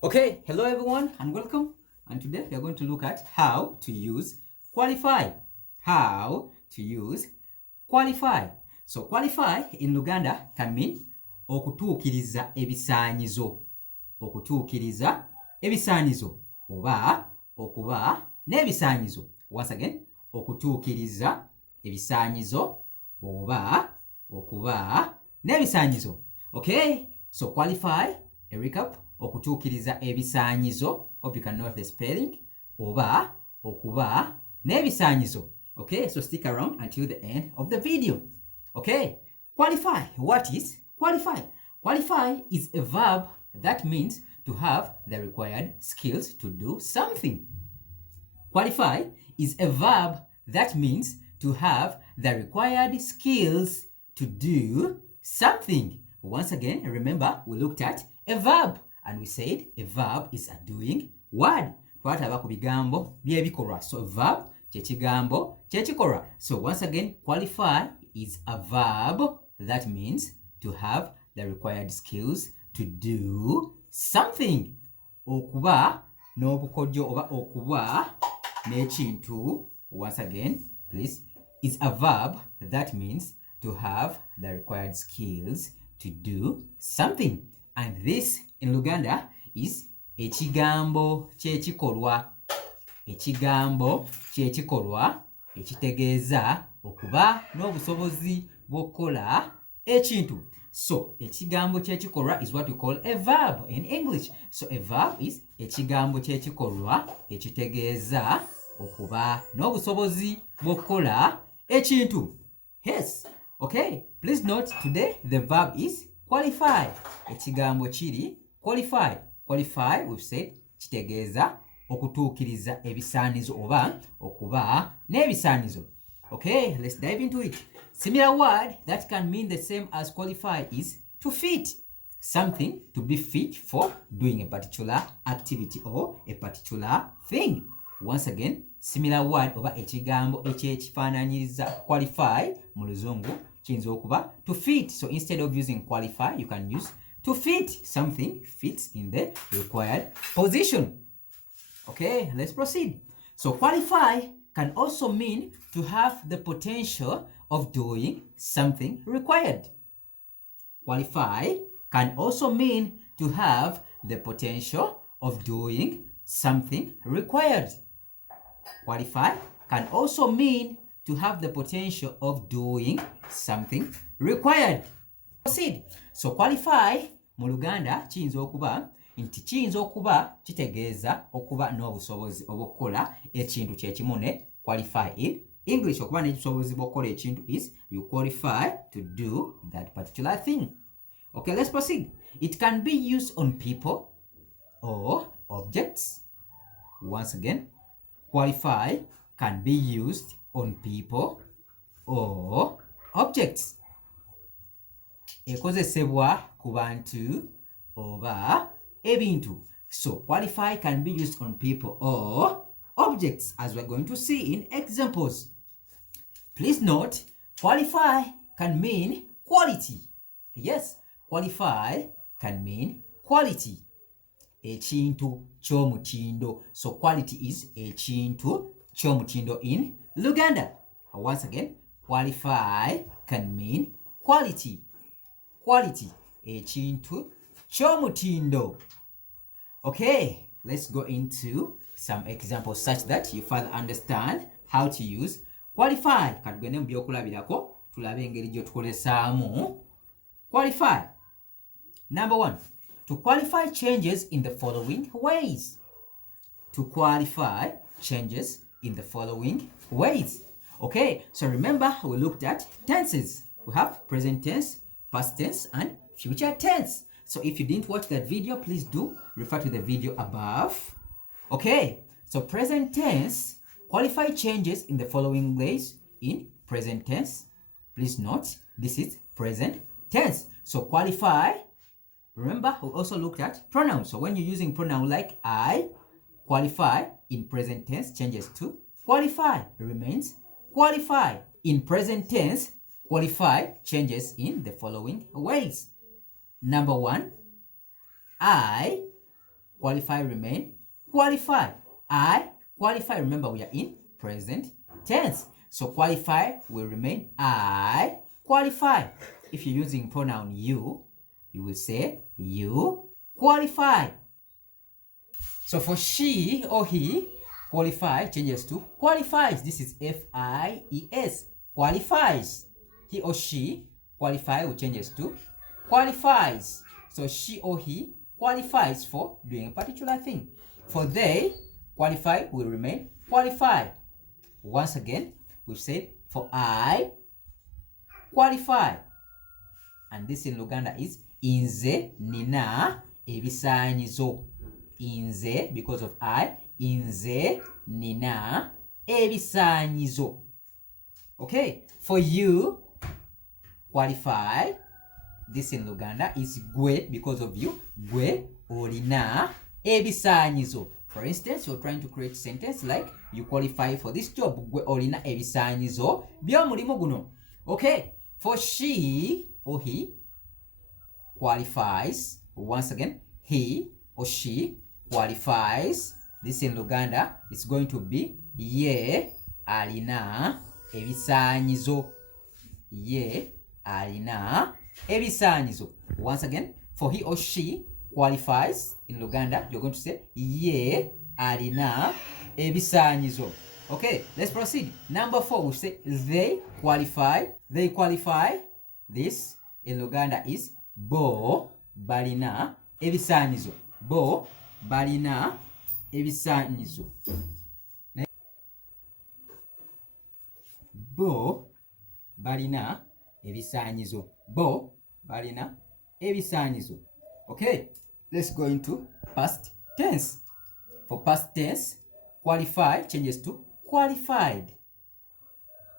Okay, hello everyone and welcome. And today we are going to look at how to use qualify. How to use qualify. So qualify in Luganda can mean okutuukiriza ebisaanyizo. Okutuukiriza ebisaanyizo oba okuba n'ebisaanyizo. Once again, okutuukiriza ebisaanyizo oba okuba n'ebisaanyizo. Okay, so qualify, a recap. Okutuukiriza ebisaanyizo, hope you can note the spelling, oba okuba n'ebisaanyizo. Okay, so stick around until the end of the video. Okay, qualify. What is qualify? Qualify is a verb that means to have the required skills to do something. Qualify is a verb that means to have the required skills to do something. Once again, remember we looked at a verb and we said a verb is a doing word. Twataba ku bigambo by'ebikolwa. So a verb kyekigambo kyekikolwa. So once again, qualify is a verb that means to have the required skills to do something. Okuba n'obukodyo oba okuba n'ekintu, once again, please, is a verb that means to have the required skills to do something. And this in Luganda is ekigambo kyekikolwa. Ekigambo kyekikolwa ekitegeeza okuba n'obusobozi bw'okukola ekintu. So ekigambo kyekikolwa is what we call a verb in English. So a verb is ekigambo kyekikolwa ekitegeeza okuba n'obusobozi bw'okukola ekintu. Yes. Okay, please note today the verb is qualify. Ekigambo kiri qualify. Qualify, we've said, kitegeeza okutuukiriza ebisaanizo oba okuba n'ebisaanizo. Okay, let's dive into it. Similar word that can mean the same as qualify is to fit. Something to be fit for doing a particular activity or a particular thing. Once again, similar word oba ekigambo ekyekifaananyiriza qualify mu luzungu kiyinza okuba to fit. So instead of using qualify, you can use to fit. Something fits in the required position. Okay, let's proceed. So qualify can also mean to have the potential of doing something required. Qualify can also mean to have the potential of doing something required. Qualify can also mean to have the potential of doing something required. Proceed. So qualify mu Luganda kiyinza okuba nti kiyinza okuba kitegeeza okuba n'obusobozi obw'okukola ekintu kyekimu ne qualify in English. Okuba n'obusobozi bw'okukola ekintu is you qualify to do that particular thing. Okay, let's proceed. It can be used on people or objects. Once again, qualify can be used on people or objects. Ekozesebwa ku bantu oba ebintu. So qualify can be used on people or objects, as we're going to see in examples. Please note, qualify can mean quality. Yes, qualify can mean quality. Ekintu ky'omutindo. So quality is ekintu ky'omutindo in Luganda. Once again, qualify can mean quality. Quality, ekintu ky'omutindo. Okay, let's go into some examples such that you further understand how to use qualify. Katugende mu byokulabirako tulabe engeri gy'otukozesaamu qualify. Number 1, to qualify changes in the following ways. To qualify changes in the following ways. Okay, so remember we looked at tenses. We have present tense, past tense, and future tense. So if you didn't watch that video, please do refer to the video above. Okay, so present tense, qualify changes in the following ways in present tense. Please note, this is present tense. So qualify, remember we also looked at pronouns. So when you're using pronoun like I, qualify in present tense changes to qualify, remains qualify. In present tense, qualify changes in the following ways. Number 1, I qualify remain qualify. I qualify. Remember, we are in present tense. So qualify will remain I qualify. If you're using pronoun you will say you qualify. So for she or he, qualify changes to qualifies. This is F-I-E-S. Qualifies. He or she, qualify will changes to qualifies. So she or he qualifies for doing a particular thing. For they, qualify will remain qualify. Once again, we've said for I, qualify. And this in Luganda is inze nina ebisaanyizo. Inze, because of I, inze nina ebisaanyizo. Okay, for you, qualify. This in Luganda is gwe, because of you, gwe olina ebisaanyizo. For instance, you're trying to create a sentence like you qualify for this job, gwe olina ebisaanyizo by'omulimu guno. Okay, for she or he qualifies. Once again, he or she qualifies. This in Luganda, it's going to be ye alina ebisaanyizo. Ye alina ebisaanyizo. Once again, for he or she qualifies in Luganda, you're going to say ye alina ebisaanyizo. Okay, let's proceed. Number 4, we say they qualify. They qualify. This in Luganda is bo balina ebisaanyizo. Bo balina ebisaanyizo. Bo balina ebisaanyizo. Bo balina ebisaanyizo. Okay, let's go into past tense. For past tense, qualify changes to qualified.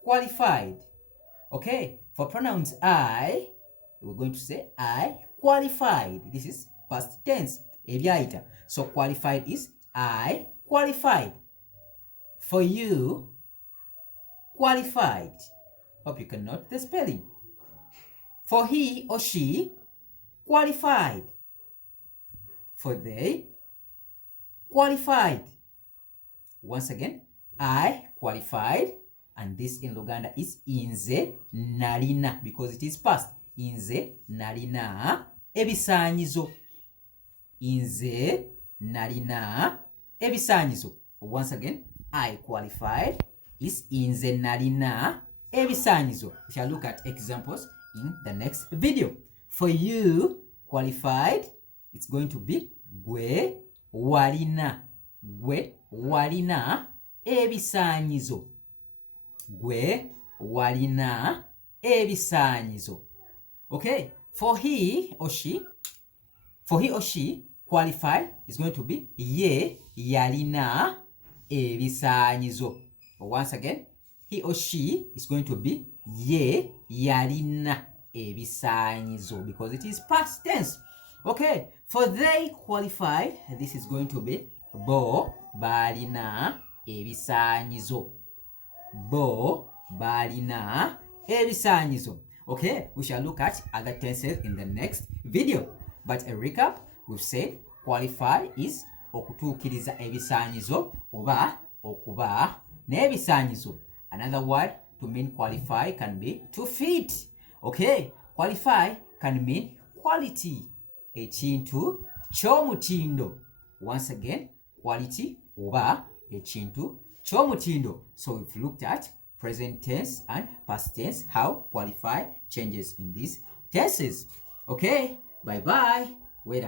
Qualified. Okay, for pronouns I, we're going to say I qualified. This is past tense. Ebyaita. So qualified is I qualified. For you, qualified. Hope you can note the spelling. For he or she, qualified. For they, qualified. Once again, I qualified, and this in Luganda is inze nalina, because it is past. Inze nalina ebisaanyizo. Inze nalina ebisaanyizo. Once again, I qualified is inze nalina ebisaanyizo. We shall look at examples in the next video. For you, qualified, it's going to be gwe walina. Gwe walina ebisaanyizo. Gwe walina ebisaanyizo. Okay, for he or she qualified is going to be ye yalina ebisaanyizo. Once again, he or she is going to be ye yalina ebisaanyizo, because it is past tense. Okay, for they qualified, this is going to be bo balina ebisaanyizo. Bo balina ebisaanyizo. Okay, we shall look at other tenses in the next video. But a recap, we've said qualify is okutuukiriza ebisaanyizo oba okuba n'ebisaanyizo. Another word to mean qualify can be to fit. Okay, qualify can mean quality. Ekintu ky'omutindo. Once again, quality oba ekintu ky'omutindo. So we've looked at present tense and past tense, how qualify changes in these tenses. Okay, bye bye. Wait a